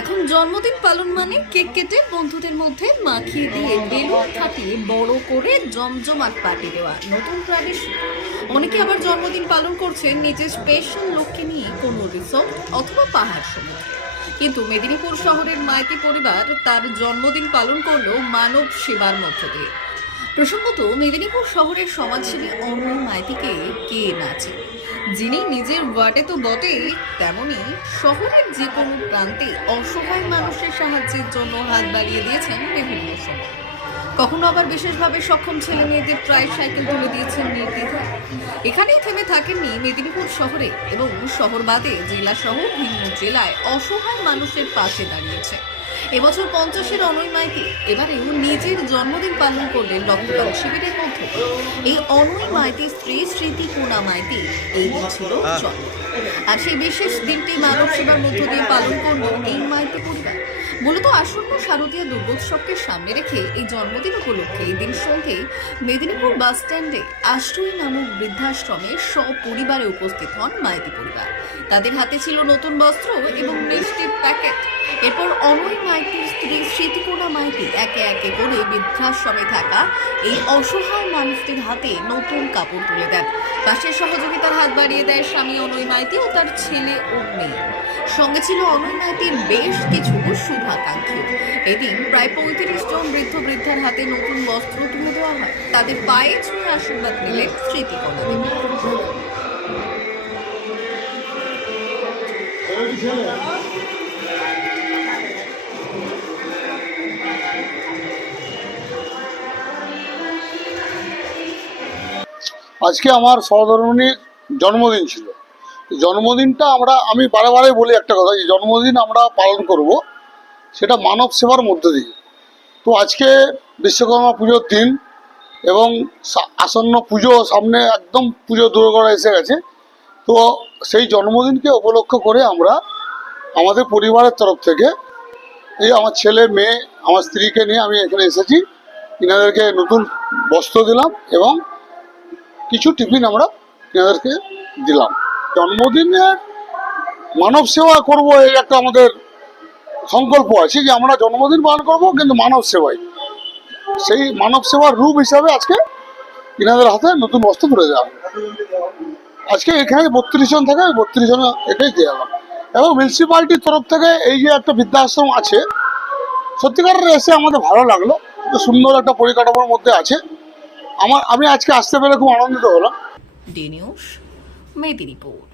এখন জন্মদিন পালন মানে কেক কেটে বন্ধুদের মধ্যে মাখিয়ে দিয়ে বেলুন ফাটিয়ে বড় করে জমজমাট পার্টি দেওয়া নতুন ট্র্যাডিশন অনেকে আবার জন্মদিন পালন করছেন নিজের স্পেশাল লোককে নিয়ে, কোনো রিসর্ট অথবা পাহাড় সমুদ্রে। কিন্তু মেদিনীপুর শহরের মাইতি পরিবার তার জন্মদিন পালন করল মানব সেবার মধ্য দিয়ে। প্রসঙ্গত, মেদিনীপুর শহরের সমাজসেবী অনয় মাইতিকে কে নাচে যিনি নিজের ওয়ার্ডে তো বটেই, তেমনি শহরের যে কোনো প্রান্তে অসহায় মানুষের সাহায্যের জন্য হাত বাড়িয়ে দিয়েছেন বিভিন্ন সময়। কখনো আবার বিশেষভাবে সক্ষম ছেলে মেয়েদের প্রায় সাইকেল তুলে দিয়েছেন নির্দ্বিধায়। এখানেই থেমে থাকেননি মেদিনীপুর শহরে এবং শহর বাদে জেলা সহ ভিন্ন জেলায় অসহায় মানুষের পাশে দাঁড়িয়েছে। এবছর পঞ্চাশের অনয় মাইতি। এবারেও নিজের জন্মদিন পালন করলেন রক্তদান শিবিরের মধ্যে। এই অনয় মাইতির স্ত্রী স্মৃতি কোনা মাইতি এই দিন ছিল আর সেই বিশেষ দিনটি মানব সেবার মধ্য দিয়ে পালন করল এই মাইতি পরিবার। মূলত আসন্ন শারদীয় দুর্গোৎসবকে সামনে রেখে এই জন্মদিন উপলক্ষে এই দিন সন্ধে মেদিনীপুর বাস স্ট্যান্ডে আশ্রয়ী নামক বৃদ্ধাশ্রমে সপরিবারে উপস্থিত হন মাইতি পরিবার। তাদের হাতে ছিল নতুন বস্ত্র এবং মিষ্টির প্যাকেট। এরপর অনয় মাইতির স্ত্রী স্মৃতিকোনা মাইতি একে একে করে বৃদ্ধাশ্রমে থাকা এই অসহায় মানুষদের হাতে নতুন কাপড় তুলে দেন। পাশের সহযোগিতার হাত বাড়িয়ে দেয় স্বামী অনয় মাইতি ও তার ছেলে ও মেয়ে। সঙ্গে ছিল অনয় মাইতির বেশ কিছু শুভাকাঙ্ক্ষী। এদিন প্রায় পঁয়ত্রিশ জন বৃদ্ধ বৃদ্ধার হাতে নতুন বস্ত্র তুলে দেওয়া হয়। তাদের পায়ে ছুঁয়ে আশীর্বাদ নিলেন স্মৃতিকোনা দেবী। আজকে আমার সহধর্মিনীর জন্মদিন ছিল। জন্মদিনটা আমরা, আমি বারে বলি একটা কথা, যে জন্মদিন আমরা পালন করব, সেটা মানব সেবার মধ্যে দিয়ে। তো আজকে বিশ্বকর্মা পুজোর দিন এবং আসন্ন পুজো সামনে একদম পুজো দূর করা এসে গেছে। তো সেই জন্মদিনকে উপলক্ষ করে আমরা আমাদের পরিবারের তরফ থেকে এই আমার ছেলে, মেয়ে, আমার স্ত্রীকে নিয়ে আমি এখানে এসেছি। ইনাদেরকে নতুন বস্ত্র দিলাম এবং কিছু টিফিন আমরা এনাদেরকে দিলাম। জন্মদিনের মানব সেবা করব এই একটা আমাদের সংকল্প আছে যে আমরা জন্মদিন পালন করব, কিন্তু মানব সেবায় সেই মানব সেবার রূপ হিসাবে আজকে ইনাদের হাতে নতুন বস্ত্র তুলে দেওয়া আজকে এখানে বত্রিশ জন থাকে বত্রিশ জন এটাই দেওয়া হলো এবং মিউনিসিপ্যালিটির তরফ থেকে এই যে একটা বৃদ্ধাশ্রম আছে, সত্যিকারের এসে আমাদের ভালো লাগল। সুন্দর একটা পরিকাঠামোর মধ্যে আছে। আমার আমি আজকে আসতে পেরে খুব আনন্দিত হলাম। D news Medinipur